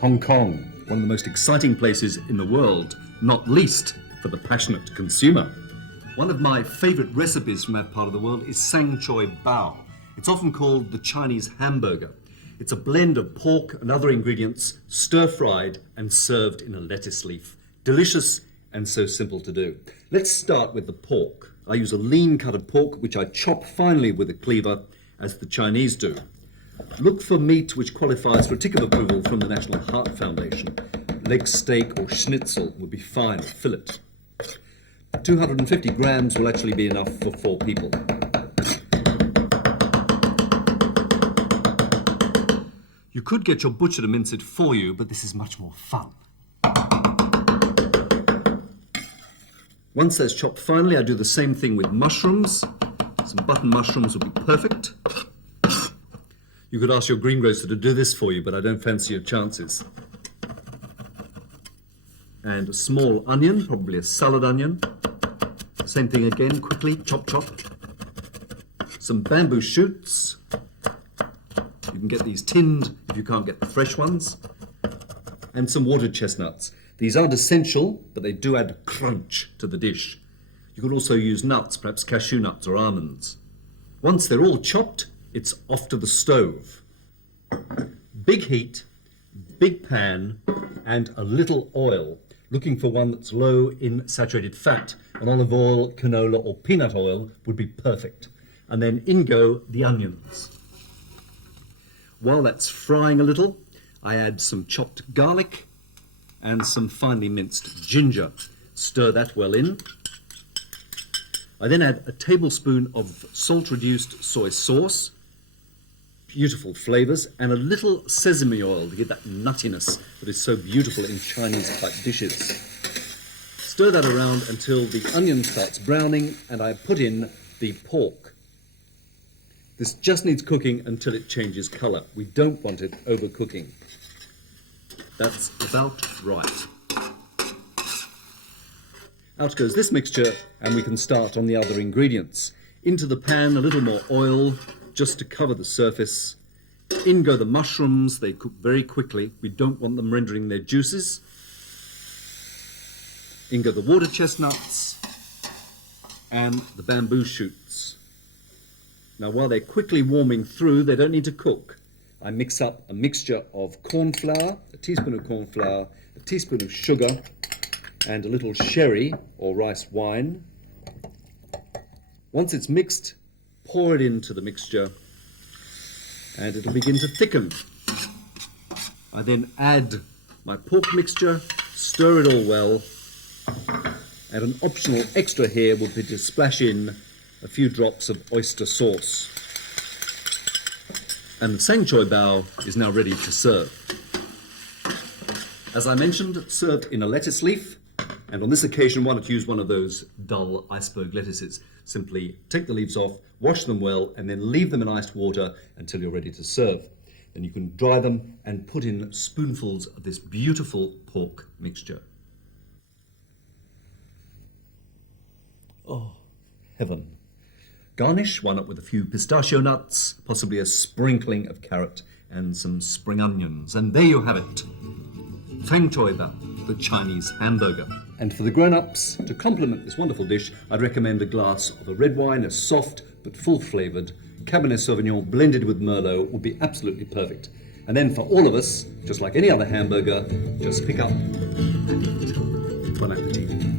Hong Kong, one of the most exciting places in the world, not least for the passionate consumer. One of my favourite recipes from that part of the world is San Choy Bow. It's often called the Chinese hamburger. It's a blend of pork and other ingredients, stir-fried and served in a lettuce leaf. Delicious and so simple to do. Let's start with the pork. I use a lean cut of pork which I chop finely with a cleaver, as the Chinese do. Look for meat which qualifies for a tick of approval from the National Heart Foundation. Leg steak or schnitzel would be fine, or fillet. 250 grams will actually be enough for 4 people. You could get your butcher to mince it for you, but this is much more fun. Once that's chopped finely, I do the same thing with mushrooms. Some button mushrooms would be perfect. You could ask your greengrocer to do this for you, but I don't fancy your chances. And a small onion, probably a salad onion. Same thing again, quickly, chop, chop. Some bamboo shoots. You can get these tinned if you can't get the fresh ones. And some watered chestnuts. These aren't essential, but they do add crunch to the dish. You could also use nuts, perhaps cashew nuts or almonds. Once they're all chopped, it's off to the stove. Big heat, big pan, and a little oil. Looking for one that's low in saturated fat. An olive oil, canola, or peanut oil would be perfect. And then in go the onions. While that's frying a little, I add some chopped garlic and some finely minced ginger. Stir that well in. I then add a tablespoon of salt-reduced soy sauce, beautiful flavours, and a little sesame oil to give that nuttiness that is so beautiful in Chinese-type dishes. Stir that around until the onion starts browning, and I put in the pork. This just needs cooking until it changes colour. We don't want it overcooking. That's about right. Out goes this mixture, and we can start on the other ingredients. Into the pan, a little more oil, just to cover the surface. In go the mushrooms. They cook very quickly. We don't want them rendering their juices. In go the water chestnuts and the bamboo shoots. Now, while they're quickly warming through, they don't need to cook. I mix up a mixture of corn flour, a teaspoon of corn flour, a teaspoon of sugar, and a little sherry or rice wine. Once it's mixed, pour it into the mixture, and it'll begin to thicken. I then add my pork mixture, stir it all well, and an optional extra here would be to splash in a few drops of oyster sauce. And the San Choy Bow is now ready to serve. As I mentioned, served in a lettuce leaf, and on this occasion why not use one of those dull iceberg lettuces. Simply take the leaves off, wash them well, and then leave them in iced water until you're ready to serve. Then you can dry them and put in spoonfuls of this beautiful pork mixture. Oh, heaven. Garnish, why not with a few pistachio nuts, possibly a sprinkling of carrot and some spring onions. And there you have it. San Choy Bow, the Chinese hamburger. And for the grown-ups, to complement this wonderful dish, I'd recommend a glass of a red wine, a soft but full-flavoured Cabernet Sauvignon blended with Merlot would be absolutely perfect. And then for all of us, just like any other hamburger, just pick up and eat. Bon appetit.